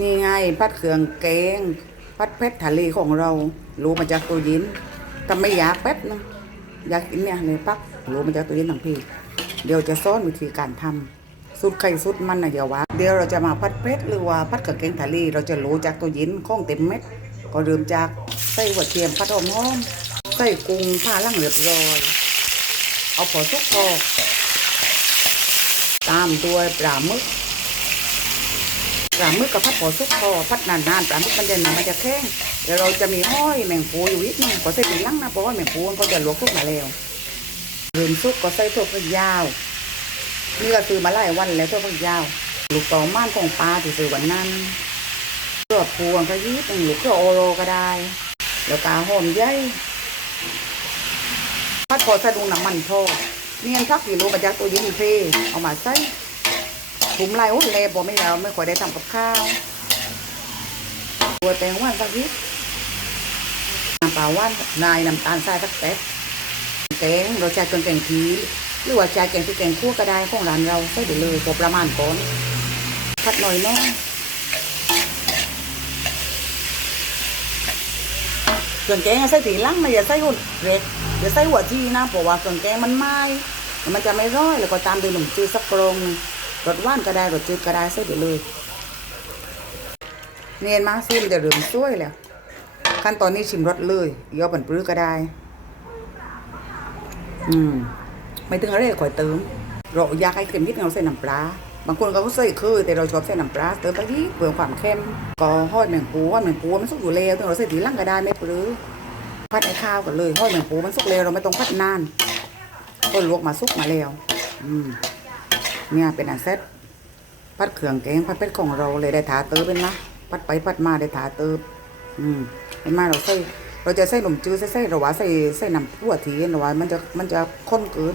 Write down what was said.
นี่ไงพัดเครื่องแกง พัดเพชรทะเลของเรา รู้มาจากตัวยินแต่ไม่อยากแป๊บนะอยากกินเนี่ยเลยปักรู้มาจากตัวยินทั้งพี่ เดี๋ยวจะสอนวิธีการทำสูตรไข่สูตรมันนะเดี๋ยวว่าเดี๋ยวเราจะมาพัดเพชรหรือว่าพัดกับแกงทะเลเราจะรู้จากตัวยินข้องเต็มเม็ด ก็เริ่มจากใส่หัวเทียมพัดหอมหอมใส่กุ้งผ้าล่างเรียบร้อยเอาพอสุกพอตามด้วยปลาหมึก ปลาหมึกกับพัดพอสุกพอพัดนานๆปลาหมึกมันจะหนามันจะแข็งเดี๋ยวเราจะมีห้อยแมงปูอยู่นิดนึงก็ใส่ตีลังนะเพราะว่าแมงปูมันก็จะลวกสุกมาแล้วเริ่มสุกก็ใส่ถั่วฝักยาวนี่ก็ซื้อมาหลายวันแล้วถั่วฝักยาวลูกต่อม่านของปลาที่ซื้อวันนั้นตัวพวงก็ยีดหนึ่งลูกก็โอโรก็ได้ แล้วกาหอมใหญ่พัดพอสะดุงน้ำมันพอเนียนพักกี่ลูกระจักตัวยินเพเอามาใส่ ถุงลายโอ้เละบอกไม่แล้วไม่ค่อยได้ทำกับข้าวตัวแตงว่านสักนิดน้ำปลาว่านนายน้ำตาลทรายสักแป๊บแกงเราใช้เครื่องแกงทีหรือว่าใช้แกงที่แกงคั่วก็ได้ของร้านเราใส่ไปเลยพอประมาณก่อนผัดหน่อยเน้องเครื่องแกงใส่ถีหลังนะอย่าใส่หุ่นเร็กอย่าใส่หัวทีนะเพราะว่าเครื่องแกงมันไหม้มันจะไม่ร้อยแล้วก็ตามด้วยหนุ่มจืดสักกรงนึง รสว่านก็ได้รสจืดก็ได้ใส่ไปเลยเนียนมาซิมจะเริ่มสวยแล้ว ขั้นตอนนี้ชิมรสเลยเยอะบันปรื้อก็ได้ อืม ไม่ถึงอะไรก็ค่อยเติม เราอยากให้เค็มนิดเราใส่น้ำปลาบางคนเขาก็ใส่คือแต่เราชอบใส่น้ำปลาเติมไปที่เพื่อความเค็มก็ห้อยแมงปูห้อยแมงปูมันสุกอยู่แล้วถึงเราใส่ทีหลังก็ได้ไม่ปรื้อพัดไอ้ข้าวกันเลยห้อยแมงปูมันสุกแล้วเราไม่ต้องพัดนานก็ลวกมาสุกมาแล้ว อืม เนี่ยเป็นอันเซ็ตพัดเขื่องแกงพัดเป็ดของเราเลยได้ถาเติบเป็นนะพัดไปพัดมาได้ถาเติบอืมเป็นมาเราใส่เราจะใส่หนมจืดใส่ใส่เราว่าใส่ใส่น้ำผัวทีเราว่ามันจะมันจะข้นเกิน